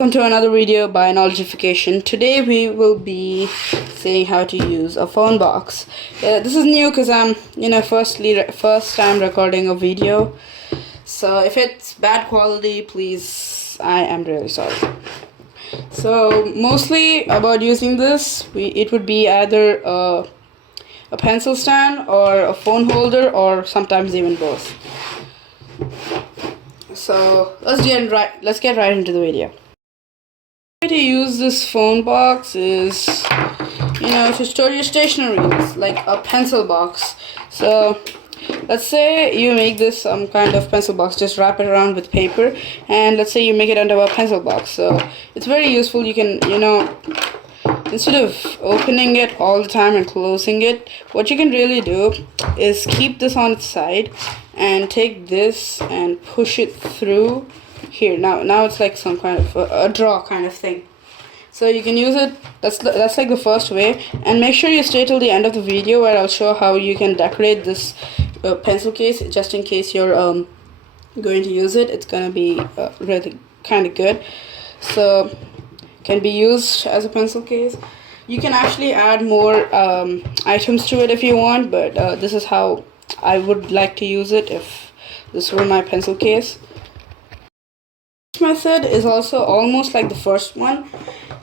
Welcome to another video by Knowledgeification. Today we will be saying how to use a phone box. This is new because I'm first time recording a video. So if it's bad quality, please, I am really sorry. So mostly about using this, it would be either a pencil stand or a phone holder, or sometimes even both. So let's get right into the video. The way to use this phone box is, to store your stationery, like a pencil box. So let's say you make this some kind of pencil box, just wrap it around with paper, and let's say you make it into a pencil box. So it's very useful. You can, instead of opening it all the time and closing it, what you can really do is keep this on its side and take this and push it through here. Now it's like some kind of a draw kind of thing. So you can use it. That's like the first way. And make sure you stay till the end of the video, where I'll show how you can decorate this pencil case, just in case you're going to use it. It's gonna be really kind of good. So can be used as a pencil case. You can actually add more items to it if you want, but this is how I would like to use it if this were my pencil case. This method is also almost like the first one,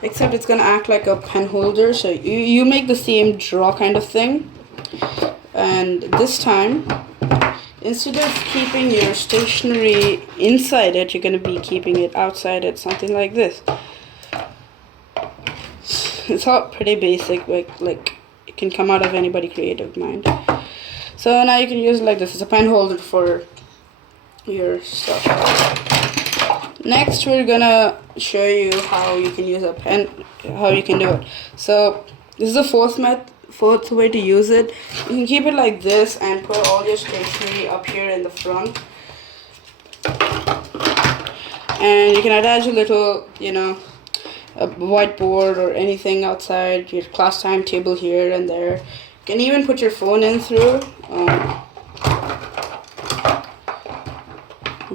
except it's gonna act like a pen holder. So you make the same draw kind of thing, and this time, instead of keeping your stationery inside it, you're gonna be keeping it outside it, something like this. It's all pretty basic, like it can come out of anybody's creative mind. So now you can use it like this. It's a pen holder for your stuff. Next, we're gonna show you how you can use a pen, how you can do it. So this is the fourth way to use it. You can keep it like this and put all your stationery up here in the front, and you can attach a little, a whiteboard or anything outside, your class timetable here and there. You can even put your phone in through.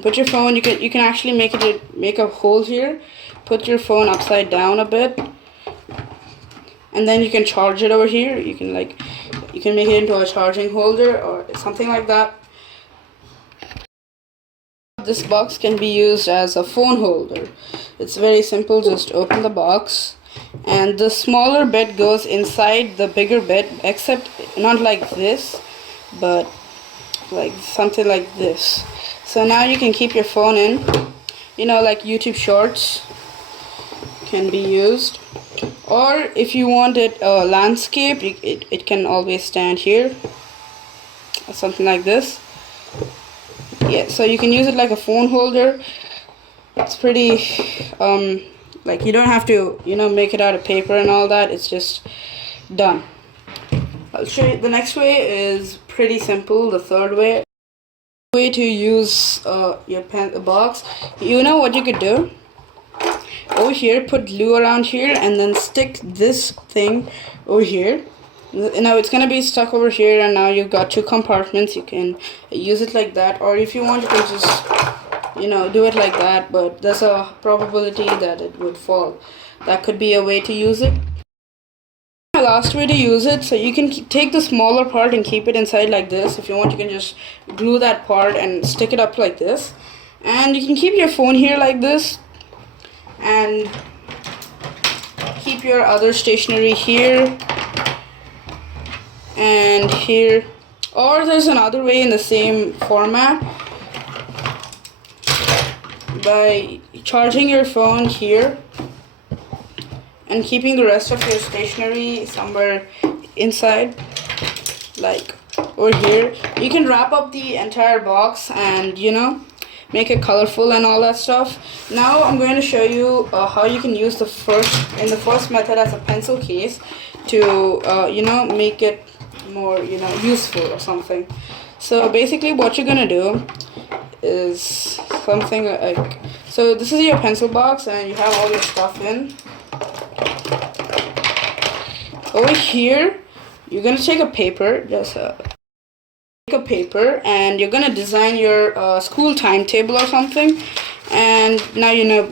Put your phone. You can actually make a hole here. Put your phone upside down a bit, and then you can charge it over here. You can make it into a charging holder or something like that. This box can be used as a phone holder. It's very simple. Just open the box, and the smaller bit goes inside the bigger bit, except not like this, but like something like this. So now you can keep your phone in, like YouTube Shorts can be used, or if you want it landscape, it can always stand here, or something like this. Yeah, so you can use it like a phone holder. It's pretty, like you don't have to, make it out of paper and all that. It's just done. I'll show you. The next way is pretty simple. The third way to use your pen box. You know what you could do? Over here, put glue around here, and then stick this thing over here. Now it's gonna be stuck over here, and now you've got two compartments. You can use it like that, or if you want, you can just do it like that, but there's a probability that it would fall. That could be a way to use it. My last way to use it, so you can take the smaller part and keep it inside like this. If you want, you can just glue that part and stick it up like this, and you can keep your phone here like this, and keep your other stationery here and here. Or there's another way in the same format, by charging your phone here and keeping the rest of your stationery somewhere inside, like over here. You can wrap up the entire box and make it colorful and all that stuff. Now I'm going to show you how you can use the first method as a pencil case to make it more useful or something. So basically what you're gonna do is something like, so this is your pencil box and you have all your stuff in. Over here you're gonna take a paper, and you're gonna design your school timetable or something, And now you know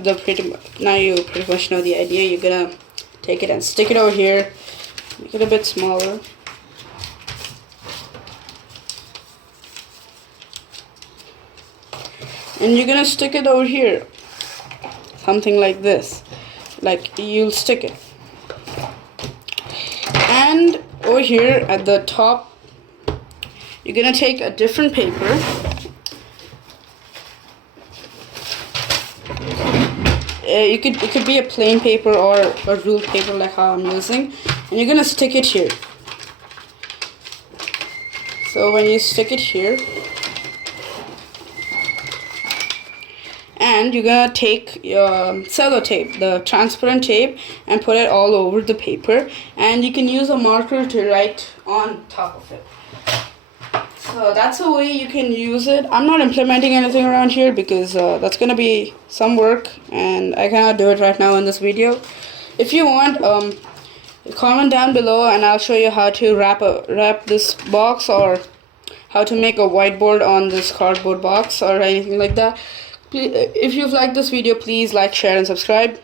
now you pretty much know the idea. You're gonna take it and stick it over here, make it a bit smaller. And you're gonna stick it over here, something like this, like you'll stick it. And over here at the top, you're gonna take a different paper. It could be a plain paper or a ruled paper like how I'm using, and you're gonna stick it here. So when you stick it here, and you're gonna take your sellotape, the transparent tape, and put it all over the paper, and you can use a marker to write on top of it. So that's a way you can use it. I'm not implementing anything around here because that's gonna be some work and I cannot do it right now in this video. If you want, comment down below and I'll show you how to wrap this box, or how to make a whiteboard on this cardboard box or anything like that. If you've liked this video, please like, share and subscribe.